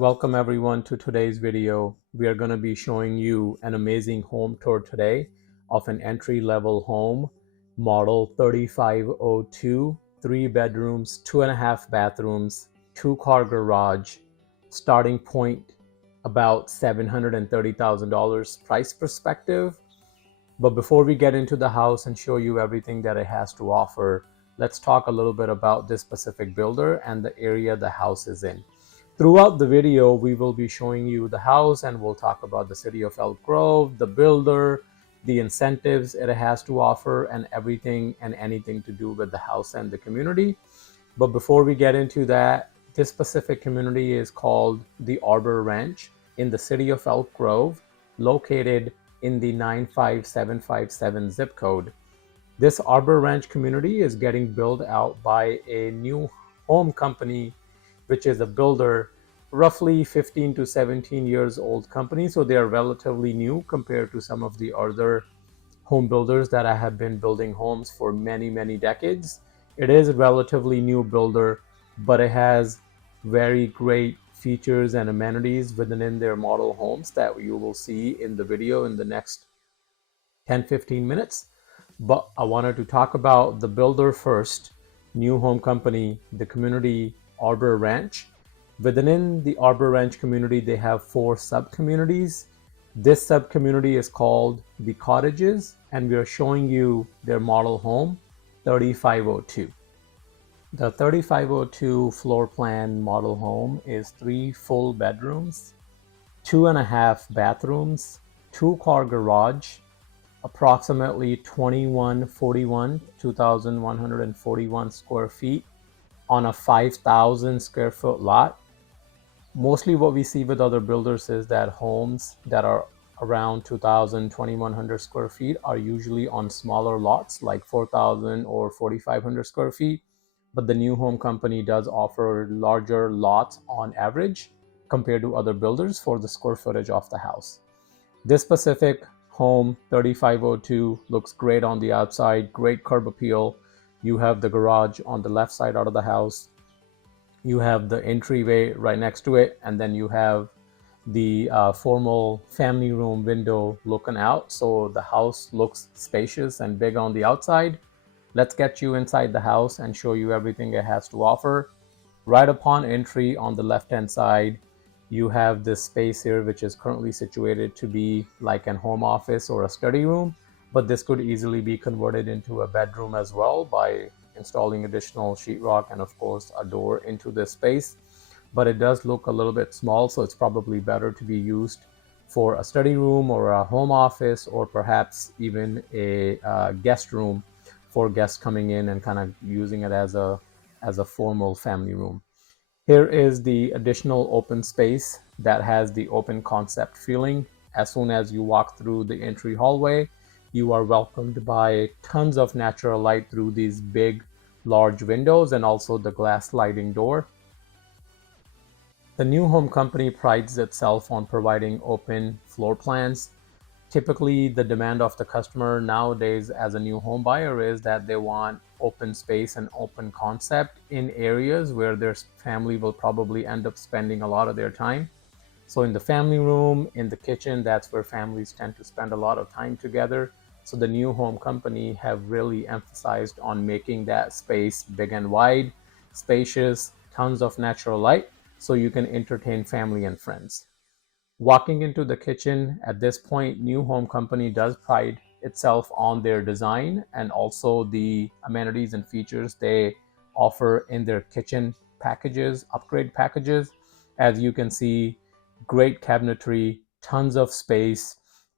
Welcome everyone to today's video. We are going to be showing you an amazing home tour today of an entry-level home, model 3502, 3 bedrooms, 2.5 bathrooms, 2-car garage, starting point about $730,000 price perspective. But before we get into the house and show you everything that it has to offer, let's talk a little bit about this specific builder and the area the house is in. Throughout the video, we will be showing you the house and we'll talk about the city of Elk Grove, the builder, the incentives it has to offer, and everything and anything to do with the house and the community. But before we get into that, this specific community is called the Arbor Ranch in the city of Elk Grove, located in the 95757 zip code. This Arbor Ranch community is getting built out by a new home company, which is a builder, roughly 15 to 17 years old company. So they are relatively new compared to some of the other home builders that I have been building homes for many decades. It is a relatively new builder, but it has very great features and amenities within their model homes that you will see in the video in the next 10-15 minutes. But I wanted to talk about the builder first, new home company, the community Arbor Ranch. Within the Arbor Ranch community, they have 4 sub-communities. This sub-community is called the Cottages, and we are showing you their model home, 3502. The 3502 floor plan model home is 3 full bedrooms, 2.5 bathrooms, 2-car garage, approximately 2,141 square feet on a 5,000 square foot lot. Mostly what we see with other builders is that homes that are around 2,000, 2,100 square feet are usually on smaller lots like 4,000 or 4,500 square feet. But the new home company does offer larger lots on average compared to other builders for the square footage of the house. This specific home, 3502, looks great on the outside, great curb appeal. You have the garage on the left side out of the house. You have the entryway right next to it, and then you have the formal family room window looking out. So the house looks spacious and big on the outside. Let's get you inside the house and show you everything it has to offer. Right upon entry on the left-hand side, you have this space here, which is currently situated to be like an home office or a study room, but this could easily be converted into a bedroom as well by installing additional sheetrock and of course a door into this space. But it does look a little bit small, so it's probably better to be used for a study room or a home office, or perhaps even a guest room for guests coming in and kind of using it as a formal family room. Here is the additional open space that has the open concept feeling. As soon as you walk through the entry hallway, you are welcomed by tons of natural light through these big, large windows and also the glass sliding door. The new home company prides itself on providing open floor plans. Typically, the demand of the customer nowadays as a new home buyer is that they want open space and open concept in areas where their family will probably end up spending a lot of their time. So in the family room, in the kitchen, that's where families tend to spend a lot of time together. So the new home company have really emphasized on making that space big and wide, spacious, tons of natural light, so you can entertain family and friends. Walking into the kitchen, at this point, new home company does pride itself on their design and also the amenities and features they offer in their kitchen packages, upgrade packages. As you can see, great cabinetry, tons of space,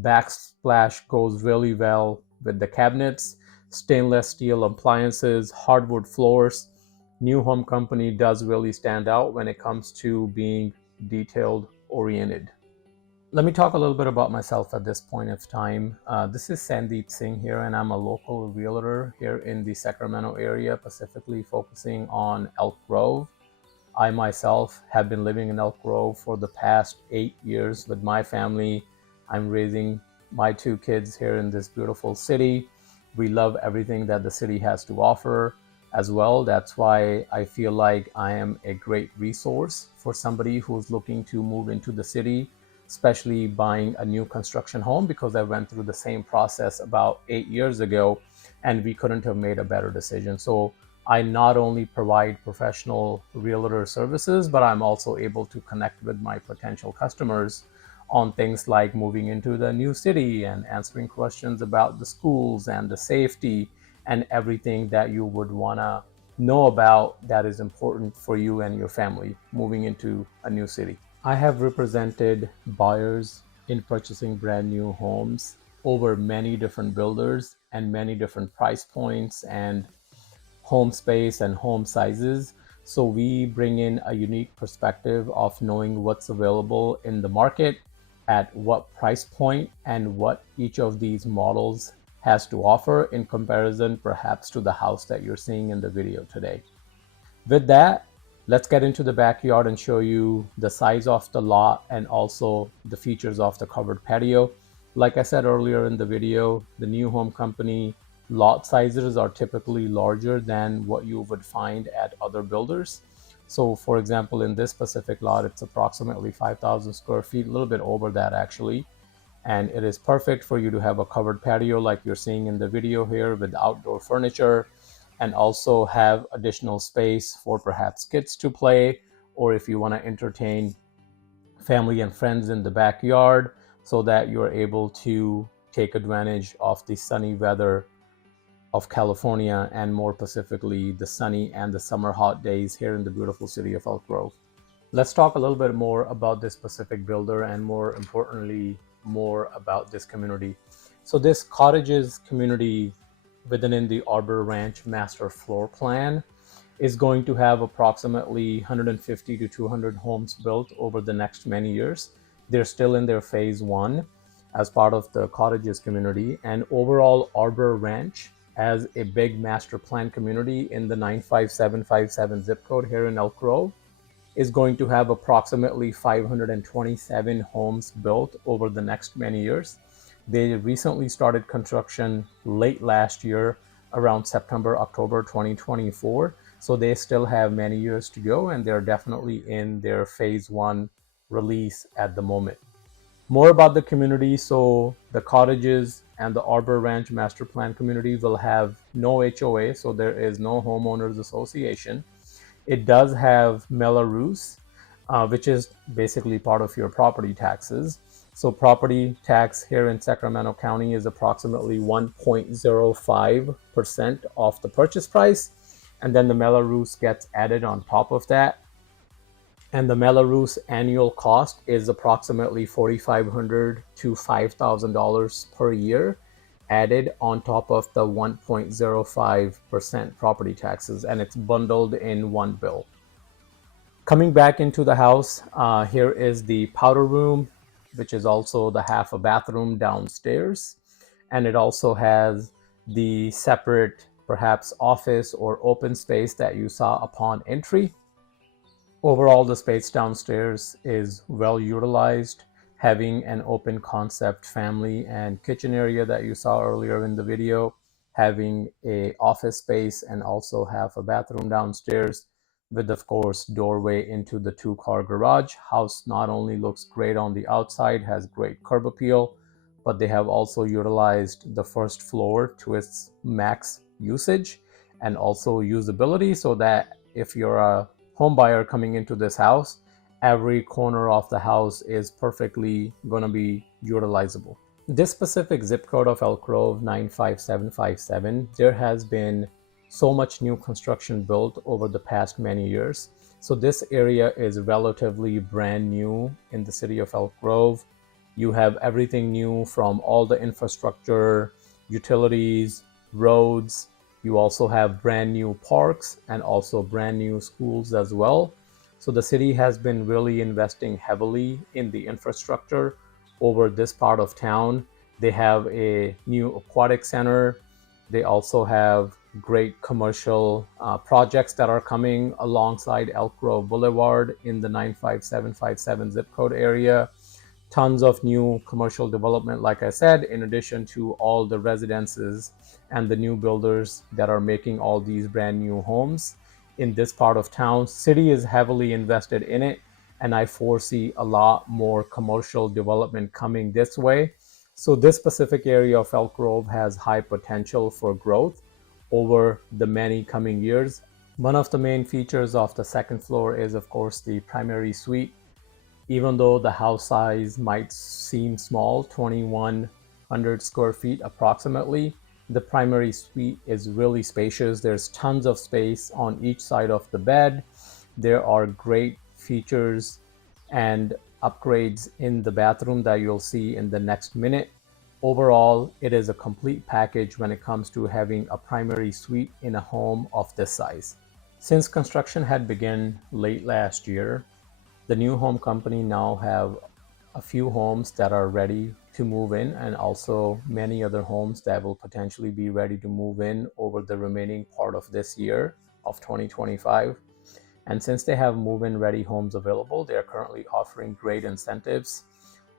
backsplash goes really well with the cabinets, stainless steel appliances, hardwood floors. New home company does really stand out when it comes to being detailed oriented. Let me talk a little bit about myself at this point of time. This is Sandeep Singh here, and I'm a local realtor here in the Sacramento area, specifically focusing on Elk Grove. I myself have been living in Elk Grove for the past 8 years with my family. I'm raising my 2 kids here in this beautiful city. We love everything that the city has to offer. as well. That's why I feel like I am a great resource for somebody who's looking to move into the city, especially buying a new construction home, because I went through the same process about 8 years ago and we couldn't have made a better decision. So I not only provide professional realtor services, but I'm also able to connect with my potential customers on things like moving into the new city and answering questions about the schools and the safety and everything that you would want to know about that is important for you and your family moving into a new city. I have represented buyers in purchasing brand new homes over many different builders and many different price points and home space and home sizes. So we bring in a unique perspective of knowing what's available in the market at what price point and what each of these models has to offer in comparison perhaps to the house that you're seeing in the video today. With that, let's get into the backyard and show you the size of the lot and also the features of the covered patio. Like I said earlier in the video, the new home company lot sizes are typically larger than what you would find at other builders. So for example, in this specific lot, it's approximately 5,000 square feet, a little bit over that actually. And it is perfect for you to have a covered patio like you're seeing in the video here with outdoor furniture, and also have additional space for perhaps kids to play, or if you want to entertain family and friends in the backyard, so that you're able to take advantage of the sunny weather of California, and more specifically the sunny and the summer hot days here in the beautiful city of Elk Grove. Let's talk a little bit more about this specific builder, and more importantly, more about this community. So this Cottages community within the Arbor Ranch master floor plan is going to have approximately 150 to 200 homes built over the next many years. They're still in their phase one as part of the Cottages community, and overall Arbor Ranch as a big master plan community in the 95757 zip code here in Elk Grove is going to have approximately 527 homes built over the next many years. They recently started construction late last year, around September, October 2024. So they still have many years to go, and they're definitely in their phase one release at the moment. More about the community. So the Cottages and the Arbor Ranch master plan community will have no HOA, so there is no homeowners association. It does have Melrose, which is basically part of your property taxes. So property tax here in Sacramento County is approximately 1.05% of the purchase price. And then the Melrose gets added on top of that. And the Melrose annual cost is approximately $4,500 to $5,000 per year, added on top of the 1.05% property taxes, and it's bundled in one bill. Coming back into the house, here is the powder room, which is also the half a bathroom downstairs. And it also has the separate, perhaps office or open space that you saw upon entry. Overall, the space downstairs is well utilized, having an open concept family and kitchen area that you saw earlier in the video, having a office space and also half a bathroom downstairs with, of course, doorway into the 2-car garage. House not only looks great on the outside, has great curb appeal, but they have also utilized the first floor to its max usage and also usability, so that if you're a home buyer coming into this house, every corner of the house is perfectly going to be utilizable. This specific zip code of Elk Grove 95757, there has been so much new construction built over the past many years. So this area is relatively brand new in the city of Elk Grove. You have everything new, from all the infrastructure, utilities, roads. You also have brand new parks and also brand new schools as well. So the city has been really investing heavily in the infrastructure over this part of town. They have a new aquatic center. They also have great commercial projects that are coming alongside Elk Grove Boulevard in the 95757 zip code area. tons of new commercial development, like I said, in addition to all the residences and the new builders that are making all these brand new homes in this part of town. City is heavily invested in it, and I foresee a lot more commercial development coming this way. So this specific area of Elk Grove has high potential for growth over the many coming years. One of the main features of the second floor is, of course, the primary suite. Even though the house size might seem small, 2,100 square feet approximately, the primary suite is really spacious. There's tons of space on each side of the bed. There are great features and upgrades in the bathroom that you'll see in the next minute. Overall, it is a complete package when it comes to having a primary suite in a home of this size. Since construction had begun late last year, the new home company now have a few homes that are ready to move in, and also many other homes that will potentially be ready to move in over the remaining part of this year of 2025. And since they have move-in ready homes available, they are currently offering great incentives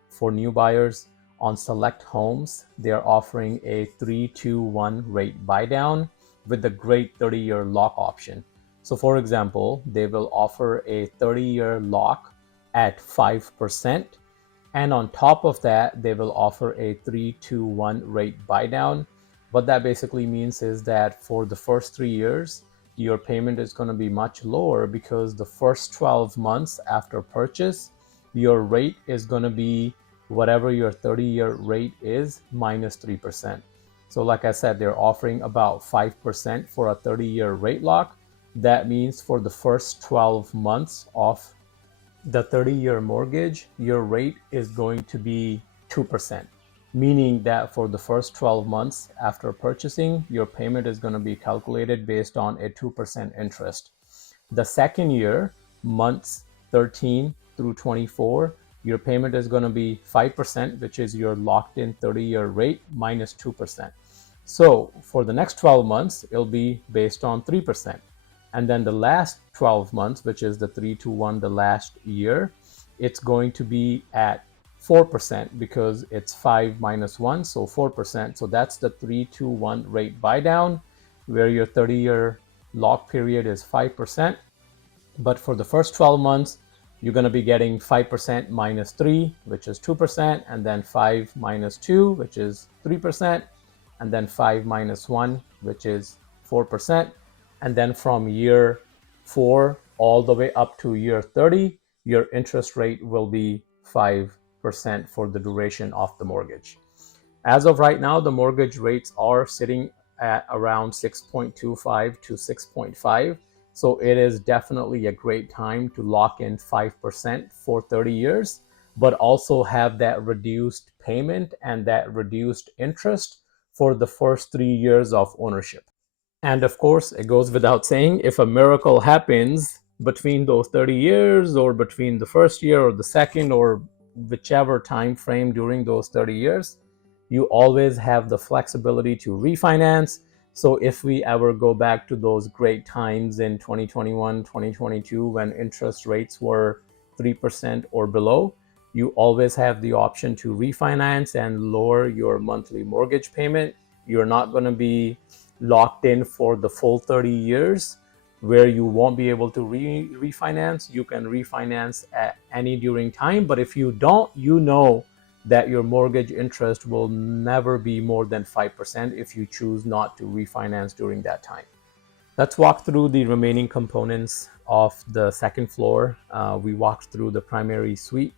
for new buyers. On select homes, they are offering a 3-2-1 rate buy down with the great 30-year lock option. So for example, they will offer a 30-year lock at 5%. And on top of that, they will offer a 3-2-1 rate buy down. What that basically means is that for the first 3 years, your payment is going to be much lower, because the first 12 months after purchase, your rate is going to be whatever your 30-year rate is minus 3%. So like I said, they're offering about 5% for a 30-year rate lock. That means for the first 12 months of the 30-year mortgage, your rate is going to be 2%, meaning that for the first 12 months after purchasing, your payment is going to be calculated based on a 2% interest. The second year, months 13 through 24, your payment is going to be 5%, which is your locked in 30-year rate minus 2%. So for the next 12 months, it'll be based on 3%. And then the last 12 months, which is the 3-1, the last year, it's going to be at 4%, because it's 5 minus 1, so 4%. So that's the 3-1 rate buy down, where your 30-year lock period is 5%. But for the first 12 months, you're going to be getting 5% minus 3, which is 2%, and then 5 minus 2, which is 3%, and then 5 minus 1, which is 4%. And then from year 4 all the way up to year 30, your interest rate will be 5% for the duration of the mortgage. As of right now, the mortgage rates are sitting at around 6.25 to 6.5. So it is definitely a great time to lock in 5% for 30 years, but also have that reduced payment and that reduced interest for the first 3 years of ownership. And of course, it goes without saying, if a miracle happens between those 30 years, or between the first year or the second, or whichever time frame during those 30 years, you always have the flexibility to refinance. So if we ever go back to those great times in 2021, 2022, when interest rates were 3% or below, you always have the option to refinance and lower your monthly mortgage payment. You're not going to be locked in for the full 30 years where you won't be able to refinance. You can refinance at any during time, but if you don't, you know that your mortgage interest will never be more than 5% if you choose not to refinance during that time. Let's walk through the remaining components of the second floor. We walked through the primary suite.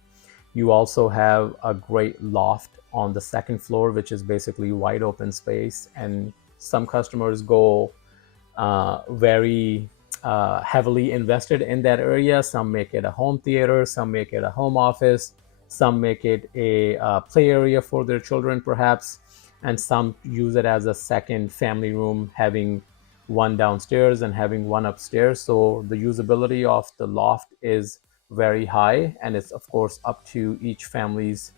You also have a great loft on the second floor, which is basically wide open space, and some customers go very heavily invested in that area. Some make it a home theater, some make it a home office, some make it a play area for their children perhaps, and some use it as a second family room, having one downstairs and having one upstairs. So the usability of the loft is very high, and it's of course up to each family's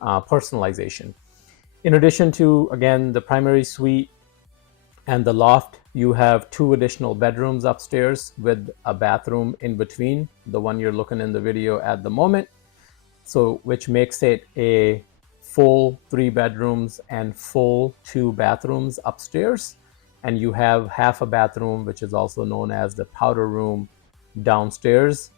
personalization. In addition to, again, the primary suite and the loft, you have 2 additional bedrooms upstairs with a bathroom in between, the one you're looking in the video at the moment. so which makes it a full 3 bedrooms and full 2 bathrooms upstairs. And you have half a bathroom, which is also known as the powder room, downstairs,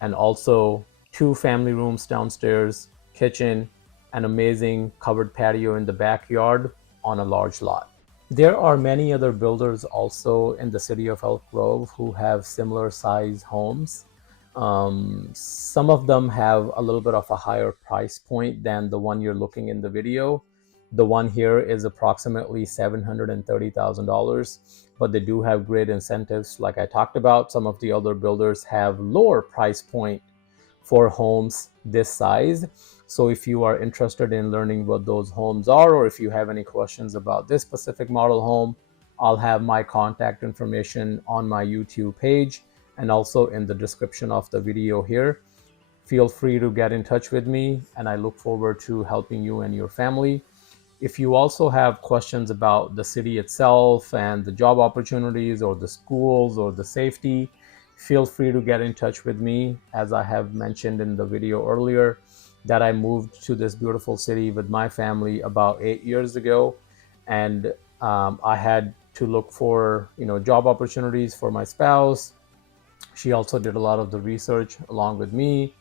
and also 2 family rooms downstairs, kitchen, an amazing covered patio in the backyard on a large lot. There are many other builders also in the city of Elk Grove who have similar size homes. Some of them have a little bit of a higher price point than the one you're looking in the video. The one here is approximately $730,000, but they do have great incentives. Like I talked about, some of the other builders have lower price point for homes this size. So if you are interested in learning what those homes are, or if you have any questions about this specific model home, I'll have my contact information on my YouTube page and also in the description of the video here. Feel free to get in touch with me, and I look forward to helping you and your family. If you also have questions about the city itself and the job opportunities or the schools or the safety, feel free to get in touch with me. As I have mentioned in the video earlier, that I moved to this beautiful city with my family about 8 years ago, and I had to look for job opportunities for my spouse. She also did a lot of the research along with me.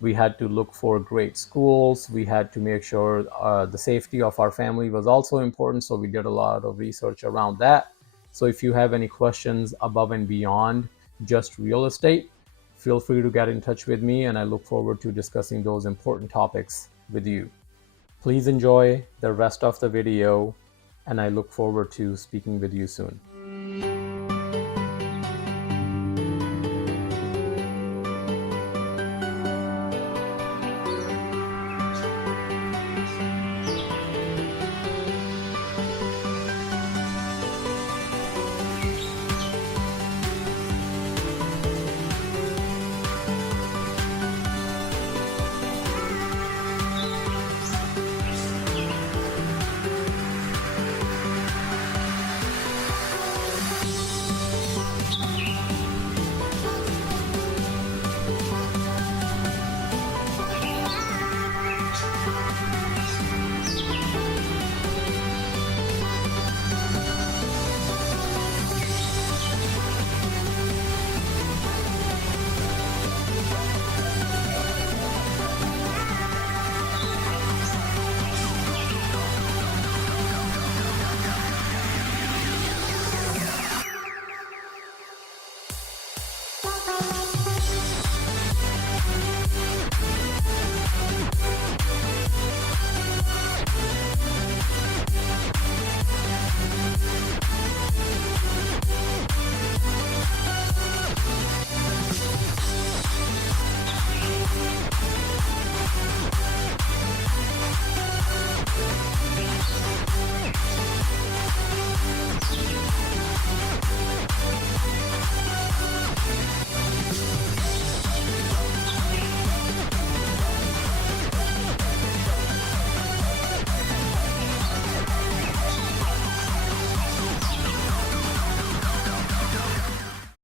We had to look for great schools. We had to make sure the safety of our family was also important. So we did a lot of research around that. So if you have any questions above and beyond just real estate, feel free to get in touch with me, and I look forward to discussing those important topics with you. Please enjoy the rest of the video, and I look forward to speaking with you soon.